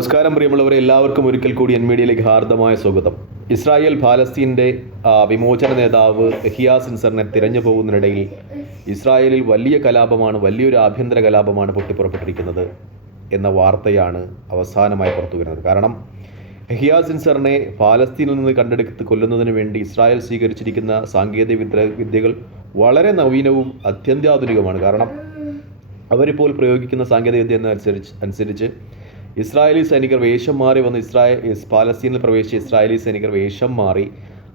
നമസ്കാരം പ്രിയമുള്ളവരെ, എല്ലാവർക്കും ഒരിക്കൽ കൂടി എൻ മീഡിയയിലേക്ക് ഹാർദമായ സ്വാഗതം. ഇസ്രായേൽ ഫലസ്തീൻ്റെ വിമോചന നേതാവ് യഹിയ സിൻസറിനെ തിരഞ്ഞു പോകുന്നതിനിടയിൽ ഇസ്രായേലിൽ വലിയൊരു ആഭ്യന്തര കലാപമാണ് പൊട്ടിപ്പുറപ്പെട്ടിരിക്കുന്നത് എന്ന വാർത്തയാണ് അവസാനമായി പുറത്തു വരുന്നത്. കാരണം യഹിയ സിൻസറിനെ ഫലസ്തീനിൽ നിന്ന് കണ്ടെടുത്ത് കൊല്ലുന്നതിന് വേണ്ടി ഇസ്രായേൽ സ്വീകരിച്ചിരിക്കുന്ന സാങ്കേതിക വിദ്യകൾ വളരെ നവീനവും അത്യന്താധുനികമാണ്. കാരണം അവരിപ്പോൾ പ്രയോഗിക്കുന്ന സാങ്കേതിക വിദ്യ അനുസരിച്ച് ഇസ്രായേലി സൈനികർ വേഷം മാറി വന്ന് പാലസ്തീനിൽ പ്രവേശിച്ച ഇസ്രായേലി സൈനികർ വേഷം മാറി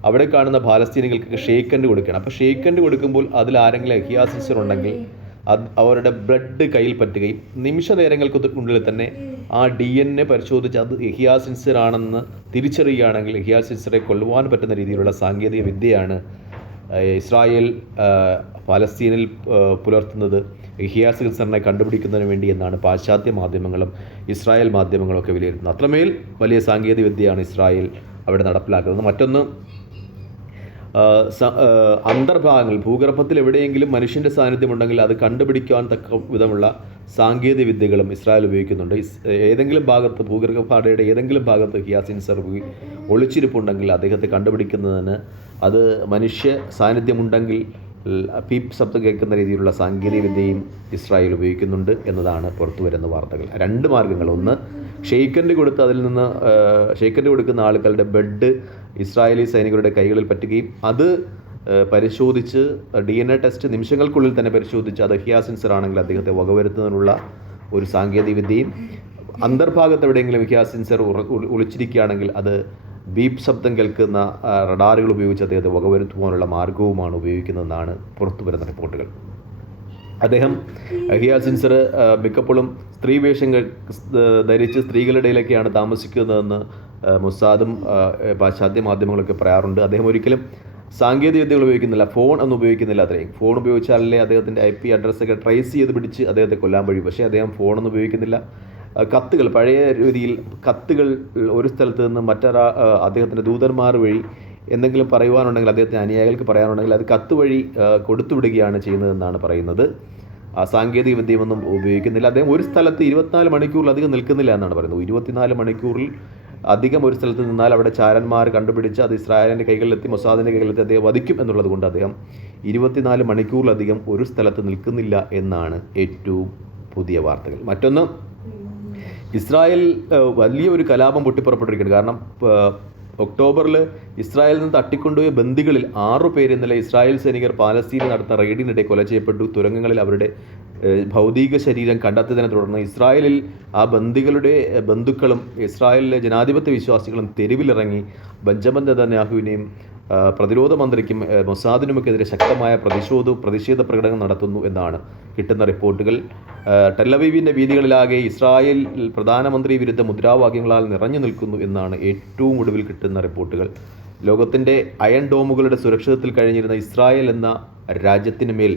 അവിടെ കാണുന്ന പാലസ്തീനികൾക്ക് ഷേക്ക് ഹാൻഡ് കൊടുക്കുകയാണ്. അപ്പോൾ ഷേക്ക് ഹാൻഡ് കൊടുക്കുമ്പോൾ അതിൽ ആരെങ്കിലും യഹിയ സിൻസർ ഉണ്ടെങ്കിൽ അവരുടെ ബ്ലഡ് കയ്യിൽ പറ്റുകയും നിമിഷ നേരങ്ങൾക്കുള്ളിൽ തന്നെ ആ DNA പരിശോധിച്ച് അത് യഹിയ സിൻസർ ആണെന്ന് തിരിച്ചറിയുകയാണെങ്കിൽ യഹിയ സിൻസറെ കൊല്ലുവാൻ പറ്റുന്ന രീതിയിലുള്ള സാങ്കേതിക വിദ്യയാണ് ഇസ്രായേൽ ഫലസ്തീനിൽ പുലർത്തുന്നത് യഹിയ സിൻസറിനെ കണ്ടുപിടിക്കുന്നതിന് വേണ്ടി എന്നാണ് പാശ്ചാത്യ മാധ്യമങ്ങളും ഇസ്രായേൽ മാധ്യമങ്ങളും ഒക്കെ വിലയിരുത്തുന്നത്. അത്രമേൽ വലിയ സാങ്കേതിക വിദ്യയാണ് ഇസ്രായേൽ അവിടെ നടപ്പിലാക്കുന്നത്. മറ്റൊന്ന്, അന്തർഭാഗങ്ങൾ ഭൂഗർഭത്തിൽ എവിടെയെങ്കിലും മനുഷ്യൻ്റെ സാന്നിധ്യമുണ്ടെങ്കിൽ അത് കണ്ടുപിടിക്കാൻ തക്ക വിധമുള്ള സാങ്കേതിക വിദ്യകളും ഇസ്രായേൽ ഉപയോഗിക്കുന്നുണ്ട്. ഏതെങ്കിലും ഭാഗത്ത് ഭൂഗർഭപാതയുടെ ഏതെങ്കിലും ഭാഗത്ത് യഹിയ സിൻസർ ഒളിച്ചിരിപ്പുണ്ടെങ്കിൽ അദ്ദേഹത്തെ കണ്ടുപിടിക്കുന്നതിന് അത് മനുഷ്യ സാന്നിധ്യമുണ്ടെങ്കിൽ പീപ്പ് ശബ്ദം കേൾക്കുന്ന രീതിയിലുള്ള സാങ്കേതിക വിദ്യയും ഇസ്രായേൽ ഉപയോഗിക്കുന്നുണ്ട് എന്നതാണ് പുറത്തു വരുന്ന വാർത്തകൾ. രണ്ട് മാർഗ്ഗങ്ങൾ: ഒന്ന്, ഷേക്ക് ഹാൻഡ് കൊടുത്ത് അതിൽ നിന്ന് ഷേക്ക് ഹാൻഡ് കൊടുക്കുന്ന ആളുകളുടെ ബ്ലഡ് ഇസ്രായേലി സൈനികരുടെ കൈകളിൽ പറ്റുകയും അത് പരിശോധിച്ച് DNA ടെസ്റ്റ് നിമിഷങ്ങൾക്കുള്ളിൽ തന്നെ പരിശോധിച്ച് അത് യഹിയ സിൻസർ ആണെങ്കിൽ അദ്ദേഹത്തെ വകവരുത്തുന്നതിനുള്ള ഒരു സാങ്കേതിക വിദ്യയും, അന്തർഭാഗത്ത് എവിടെയെങ്കിലും യഹിയ സിൻസർ ഒളിച്ചിരിക്കുകയാണെങ്കിൽ അത് ബീപ്പ് ശബ്ദം കേൾക്കുന്ന റഡാറുകൾ ഉപയോഗിച്ച് അദ്ദേഹത്തെ വകവരുത്തുവാനുള്ള മാർഗവുമാണ് ഉപയോഗിക്കുന്നതെന്നാണ് പുറത്തു വരുന്ന റിപ്പോർട്ടുകൾ. യഹിയ സിൻസർ മിക്കപ്പോഴും സ്ത്രീ വേഷങ്ങൾ ധരിച്ച് സ്ത്രീകളുടെ ഇടയിലൊക്കെയാണ് താമസിക്കുന്നതെന്ന് മൊസാദും പാശ്ചാത്യ മാധ്യമങ്ങളൊക്കെ പറയാറുണ്ട്. അദ്ദേഹം ഒരിക്കലും സാങ്കേതിക വിദ്യകൾ ഉപയോഗിക്കുന്നില്ല, ഫോൺ ഒന്നും ഉപയോഗിക്കുന്നില്ല. ഫോൺ ഉപയോഗിച്ചാലല്ലേ അദ്ദേഹത്തിൻ്റെ IP അഡ്രസ്സൊക്കെ ട്രേസ് ചെയ്ത് പിടിച്ച് അദ്ദേഹത്തെ കൊല്ലാൻ കഴിയും. പക്ഷേ അദ്ദേഹം ഫോണൊന്നും ഉപയോഗിക്കുന്നില്ല. കത്തുകൾ, പഴയ രീതിയിൽ കത്തുകൾ ഒരു സ്ഥലത്ത് നിന്ന് അദ്ദേഹത്തിൻ്റെ ദൂതന്മാർ വഴി എന്തെങ്കിലും പറയുവാനുണ്ടെങ്കിൽ, അദ്ദേഹത്തിൻ്റെ അനുയായികൾക്ക് പറയാനുണ്ടെങ്കിൽ അത് കത്ത് വഴി കൊടുത്തുവിടുകയാണ് ചെയ്യുന്നതെന്നാണ് പറയുന്നത്. ആ സാങ്കേതിക വിദ്യമൊന്നും ഉപയോഗിക്കുന്നില്ല. അദ്ദേഹം ഒരു സ്ഥലത്ത് 24 മണിക്കൂറിലധികം നിൽക്കുന്നില്ല എന്നാണ് പറയുന്നത്. 24 മണിക്കൂറിൽ അധികം ഒരു സ്ഥലത്ത് നിന്നാൽ അവിടെ ചാരന്മാർ കണ്ടുപിടിച്ച് അത് ഇസ്രായേലിൻ്റെ കൈകളിലെത്തി, മൊസാദിൻ്റെ കൈകളിലെത്തി അദ്ദേഹം വധിക്കും എന്നുള്ളത് കൊണ്ട് അദ്ദേഹം 24 മണിക്കൂറിലധികം ഒരു സ്ഥലത്ത് നിൽക്കുന്നില്ല എന്നാണ് ഏറ്റവും പുതിയ വാർത്തകൾ. മറ്റൊന്ന്, ഇസ്രായേൽ വലിയൊരു കലാപം പൊട്ടിപ്പുറപ്പെട്ടിരിക്കുകയാണ്. കാരണം ഒക്ടോബറിൽ ഇസ്രായേലിൽ നിന്ന് തട്ടിക്കൊണ്ടുപോയ ബന്ദികളിൽ 6 പേര് ഇന്നലെ ഇസ്രായേൽ സൈനികർ പാലസ്തീനിൽ നടത്തുന്ന റെയ്ഡിനിടെ കൊല ചെയ്യപ്പെട്ടു. തുരങ്കങ്ങളിൽ അവരുടെ ഭൗതിക ശരീരം കണ്ടെത്തിയതിനെ തുടർന്ന് ഇസ്രായേലിൽ ആ ബന്ദികളുടെ ബന്ധുക്കളും ഇസ്രായേലിലെ ജനാധിപത്യ വിശ്വാസികളും തെരുവിലിറങ്ങി ബെഞ്ചമിൻ നെതന്യാഹുവിനെയും പ്രതിരോധ മന്ത്രിക്കും മൊസാദിനുമൊക്കെതിരെ ശക്തമായ പ്രതിഷേധ പ്രകടനം നടത്തുന്നു എന്നാണ് കിട്ടുന്ന റിപ്പോർട്ടുകൾ. ടെല്ലവീവിൻ്റെ വീതികളിലാകെ ഇസ്രായേൽ പ്രധാനമന്ത്രി വിരുദ്ധ മുദ്രാവാക്യങ്ങളാൽ നിറഞ്ഞു നിൽക്കുന്നു എന്നാണ് ഏറ്റവും ഒടുവിൽ കിട്ടുന്ന റിപ്പോർട്ടുകൾ. ലോകത്തിൻ്റെ അയൺ ഡോമുകളുടെ സുരക്ഷിതത്തിൽ കഴിഞ്ഞിരുന്ന ഇസ്രായേൽ എന്ന രാജ്യത്തിന് മേൽ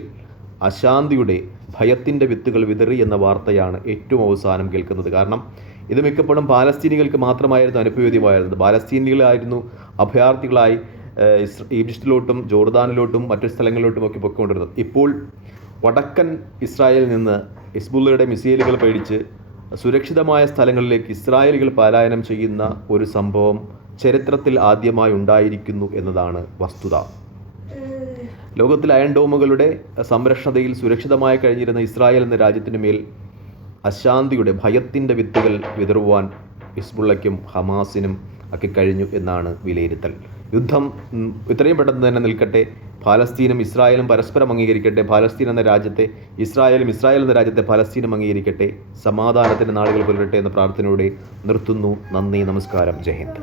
അശാന്തിയുടെ ഭയത്തിൻ്റെ വിത്തുകൾ വിതറി എന്ന വാർത്തയാണ് ഏറ്റവും അവസാനം കേൾക്കുന്നത്. കാരണം ഇത് മിക്കപ്പോഴും പാലസ്തീനികൾക്ക് മാത്രമായിരുന്നു അനുഭവേദ്യമായിരുന്നത്. പാലസ്തീനികളായിരുന്നു അഭയാർത്ഥികളായി ഈജിപ്തിലോട്ടും ജോർദാനിലോട്ടും മറ്റു സ്ഥലങ്ങളിലോട്ടും ഒക്കെ പൊയ്ക്കൊണ്ടിരുന്നത്. ഇപ്പോൾ വടക്കൻ ഇസ്രായേലിൽ നിന്ന് ഹിസ്ബുള്ളയുടെ മിസൈലുകൾ പേടിച്ച് സുരക്ഷിതമായ സ്ഥലങ്ങളിലേക്ക് ഇസ്രായേലികൾ പലായനം ചെയ്യുന്ന ഒരു സംഭവം ചരിത്രത്തിൽ ആദ്യമായി ഉണ്ടായിരിക്കുന്നു എന്നതാണ് വസ്തുത. ലോകത്തിലെ അയൺ ഡോമുകളുടെ സംരക്ഷണതയിൽ സുരക്ഷിതമായി കഴിഞ്ഞിരുന്ന ഇസ്രായേൽ എന്ന രാജ്യത്തിനു മേൽ അശാന്തിയുടെ ഭയത്തിൻ്റെ വിത്തുകൾ വിതറുവാൻ ഹിസ്ബുള്ളയ്ക്കും ഹമാസിനും ഒക്കെ കഴിഞ്ഞു എന്നാണ് വിലയിരുത്തൽ. യുദ്ധം എത്രയും പെട്ടെന്ന് തന്നെ നിൽക്കട്ടെ. പാലസ്തീനും ഇസ്രായേലും പരസ്പരം അംഗീകരിക്കട്ടെ. പാലസ്തീൻ എന്ന രാജ്യത്തെ ഇസ്രായേൽ എന്ന രാജ്യത്തെ പാലസ്തീനും അംഗീകരിക്കട്ടെ. സമാധാനത്തിൻ്റെ നാളുകൾ പുലരട്ടെ എന്ന പ്രാർത്ഥനയോടെ നിർത്തുന്നു. നന്ദി, നമസ്കാരം, ജയ് ഹിന്ദ്.